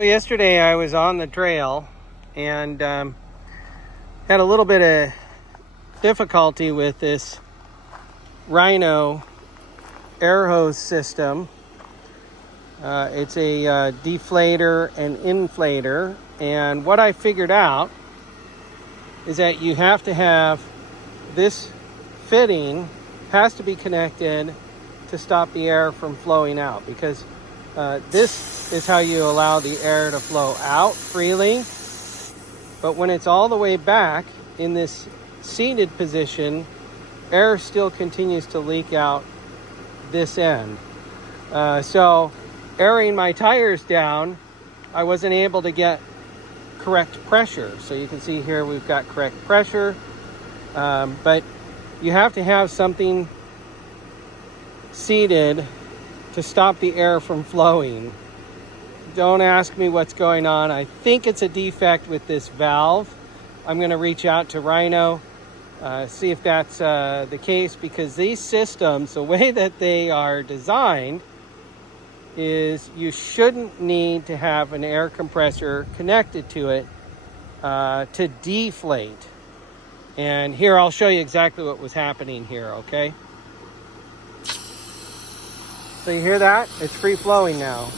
Yesterday I was on the trail and had a little bit of difficulty with this Rhino air hose system. It's a deflator and inflator, and what I figured out is that you have to have this fitting has to be connected to stop the air from flowing out, because this is how you allow the air to flow out freely. But when it's all the way back in this seated position, air still continues to leak out this end. So airing my tires down, I wasn't able to get correct pressure. So you can see here we've got correct pressure, but you have to have something seated to stop the air from flowing. Don't ask me what's going on. I think it's a defect with this valve. I'm going to reach out to Rhino, see if that's the case, because these systems, the way that they are designed, is you shouldn't need to have an air compressor connected to it to deflate. And here, I'll show you exactly what was happening here, okay? So you hear that? It's free flowing now.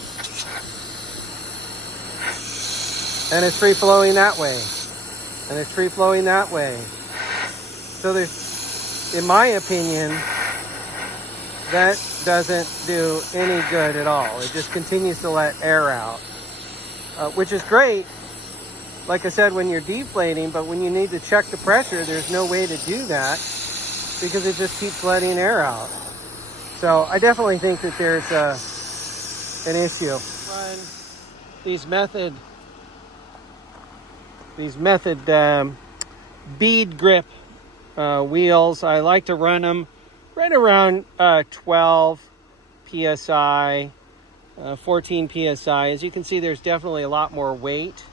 And it's free flowing that way. And it's free flowing that way. So there's, in my opinion, that doesn't do any good at all. It just continues to let air out, which is great, like I said, when you're deflating, but when you need to check the pressure, there's no way to do that because it just keeps letting air out. So I definitely think that there's an issue. Run these method bead grip wheels. I like to run them right around 12 psi, 14 psi. As you can see, there's definitely a lot more weight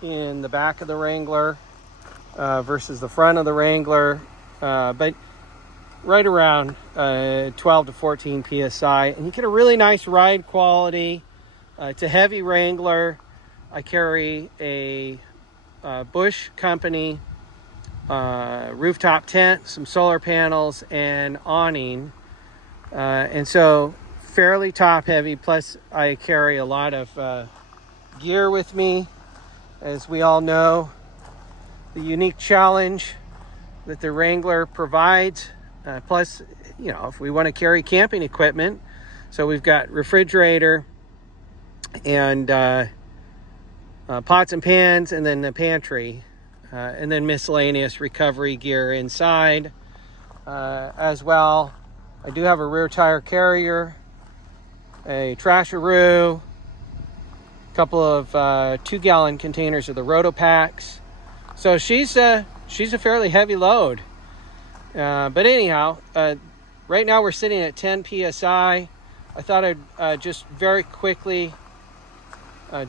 in the back of the Wrangler versus the front of the Wrangler, but right around 12 to 14 psi, and you get a really nice ride quality. It's a heavy Wrangler. I carry a Bush Company rooftop tent, some solar panels, and awning, and so fairly top heavy. Plus I carry a lot of gear with me. As we all know, the unique challenge that the Wrangler provides, plus, you know, if we want to carry camping equipment, so we've got refrigerator and pots and pans, and then the pantry, and then miscellaneous recovery gear inside as well. I do have a rear tire carrier, a trasheroo, a couple of 2-gallon containers of the Rotopacks. So she's a fairly heavy load. But anyhow, right now we're sitting at 10 psi. I thought I'd just very quickly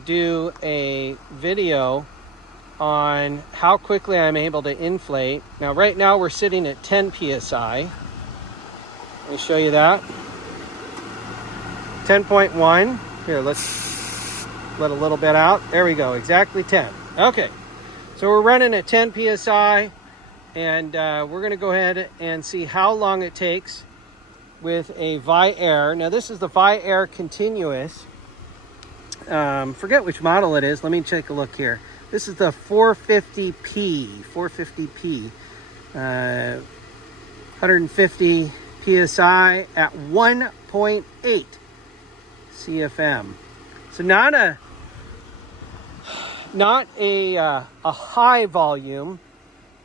do a video on how quickly I'm able to inflate. Now, right now we're sitting at 10 psi. Let me show you that. 10.1. Here, let's let a little bit out. There we go, exactly 10. Okay, so we're running at 10 psi, and we're going to go ahead and see how long it takes with a Vi-Air. Now, this is the Vi-Air Continuous. Forget which model it is. Let me take a look here. This is the 450p, 150 psi at 1.8 CFM. So not a high volume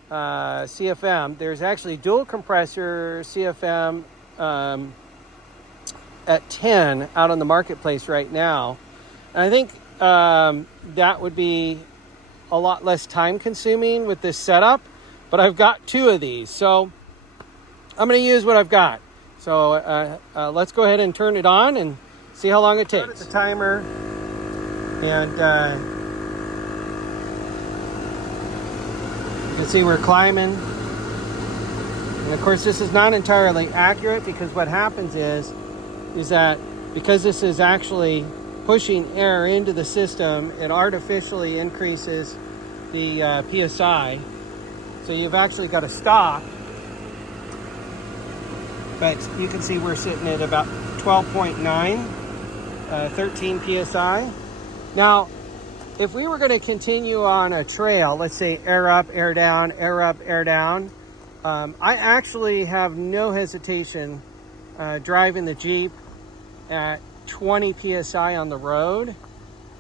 CFM. There's actually dual compressor CFM at 10 out on the marketplace right now. And I think that would be a lot less time consuming with this setup, but I've got 2 of these, so I'm going to use what I've got. So let's go ahead and turn it on and see how long it takes. The timer, and you can see we're climbing. And of course, this is not entirely accurate, because what happens is that because this is actually pushing air into the system, it artificially increases the PSI. So you've actually got to stop. But you can see we're sitting at about 12.9, 13 PSI. Now, if we were going to continue on a trail, let's say air up, air down, air up, air down, I actually have no hesitation driving the Jeep at 20 PSI on the road.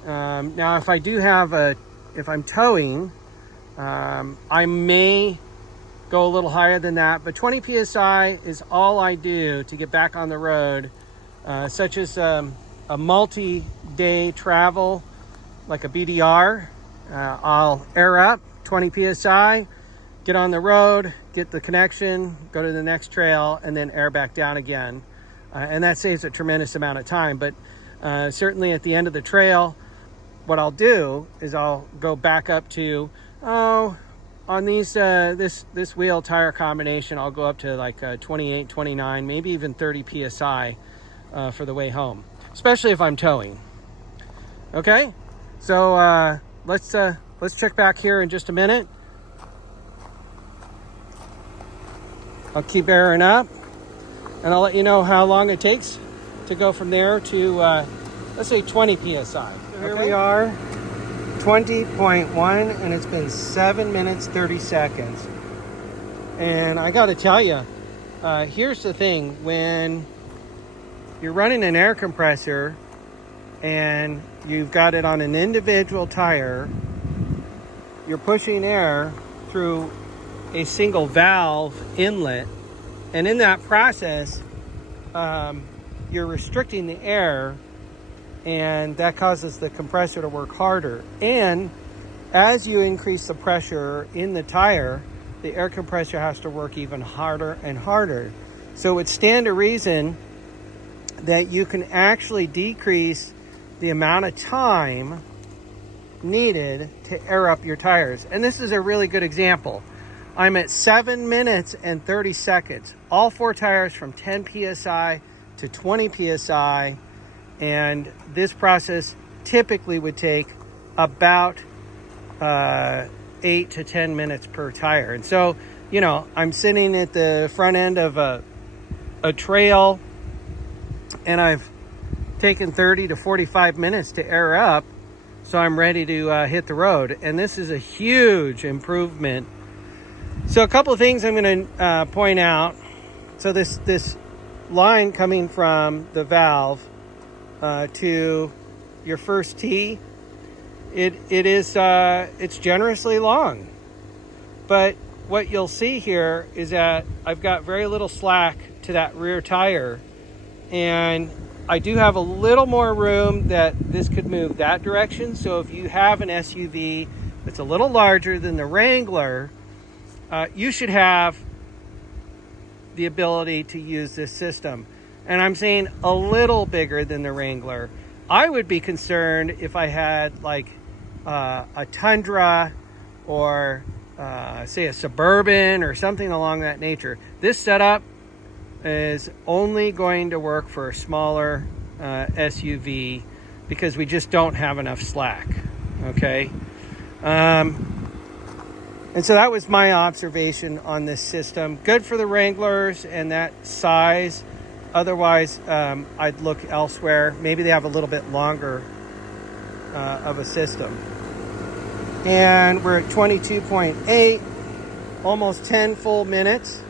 Now, if I do have if I'm towing, I may go a little higher than that, but 20 PSI is all I do to get back on the road, such as a multi-day travel, like a BDR. I'll air up 20 PSI, get on the road, get the connection, go to the next trail, and then air back down again. And that saves a tremendous amount of time. But certainly at the end of the trail, what I'll do is I'll go back up to, on these this wheel tire combination, I'll go up to like 28, 29, maybe even 30 PSI for the way home, especially if I'm towing. Okay, so let's check back here in just a minute. I'll keep airing up, and I'll let you know how long it takes to go from there to let's say 20 PSI. So here we are, 20.1, and it's been 7 minutes 30 seconds. And I got to tell you, here's the thing: when you're running an air compressor and you've got it on an individual tire, you're pushing air through a single valve inlet, and in that process you're restricting the air, and that causes the compressor to work harder. And as you increase the pressure in the tire, the air compressor has to work even harder and harder. So it would stand to reason that you can actually decrease the amount of time needed to air up your tires. And this is a really good example. I'm at 7 minutes and 30 seconds. All four tires from 10 PSI to 20 PSI. And this process typically would take about 8 to 10 minutes per tire. And so, you know, I'm sitting at the front end of a trail, and I've taken 30 to 45 minutes to air up, so I'm ready to hit the road. And this is a huge improvement. So a couple of things I'm going to point out. So this line coming from the valve to your first tee, it's generously long. But what you'll see here is that I've got very little slack to that rear tire, and I do have a little more room that this could move that direction. So if you have an SUV that's a little larger than the Wrangler, you should have the ability to use this system. And I'm saying a little bigger than the Wrangler. I would be concerned if I had like a Tundra or say a Suburban or something along that nature. This setup is only going to work for a smaller SUV because we just don't have enough slack. Okay. And so that was my observation on this system. Good for the Wranglers and that size. Otherwise, I'd look elsewhere. Maybe they have a little bit longer of a system. And we're at 22.8, almost 10 full minutes.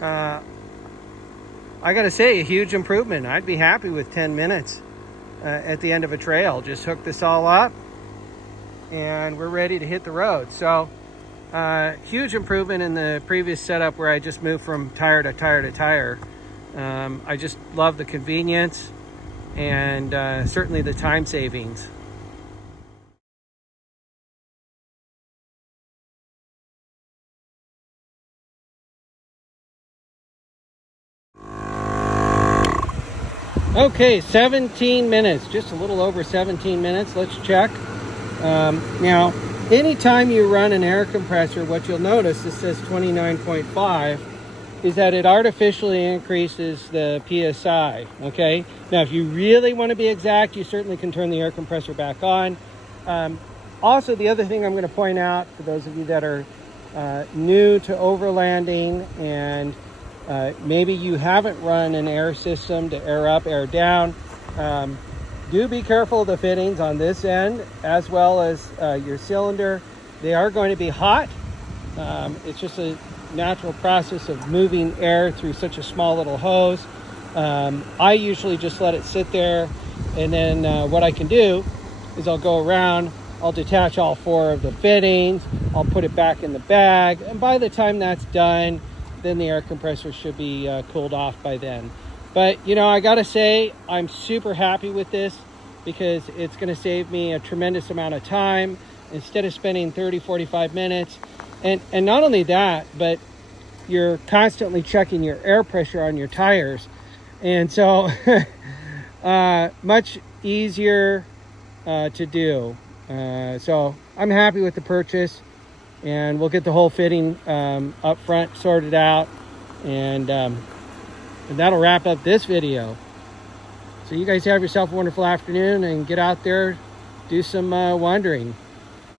I got to say, a huge improvement. I'd be happy with 10 minutes at the end of a trail. Just hook this all up, and we're ready to hit the road. So huge improvement in the previous setup where I just moved from tire to tire to tire. I just love the convenience and certainly the time savings. Okay, 17 minutes, just a little over 17 minutes. Let's check. Now, anytime you run an air compressor, what you'll notice, it says 29.5, is that it artificially increases the PSI, okay? Now, if you really want to be exact, you certainly can turn the air compressor back on. Also, the other thing I'm going to point out for those of you that are new to overlanding and maybe you haven't run an air system to air up, air down, do be careful of the fittings on this end as well as your cylinder. They are going to be hot. It's just a natural process of moving air through such a small little hose. I usually just let it sit there, and then what I can do is I'll go around, I'll detach all 4 of the fittings, I'll put it back in the bag, and by the time that's done, then the air compressor should be cooled off by then. But you know, I gotta say, I'm super happy with this because it's gonna save me a tremendous amount of time instead of spending 30-45 minutes. And not only that, but you're constantly checking your air pressure on your tires. And so much easier to do. So I'm happy with the purchase, and we'll get the whole fitting up front sorted out, and that'll wrap up this video. So you guys have yourself a wonderful afternoon, and get out there, do some wandering.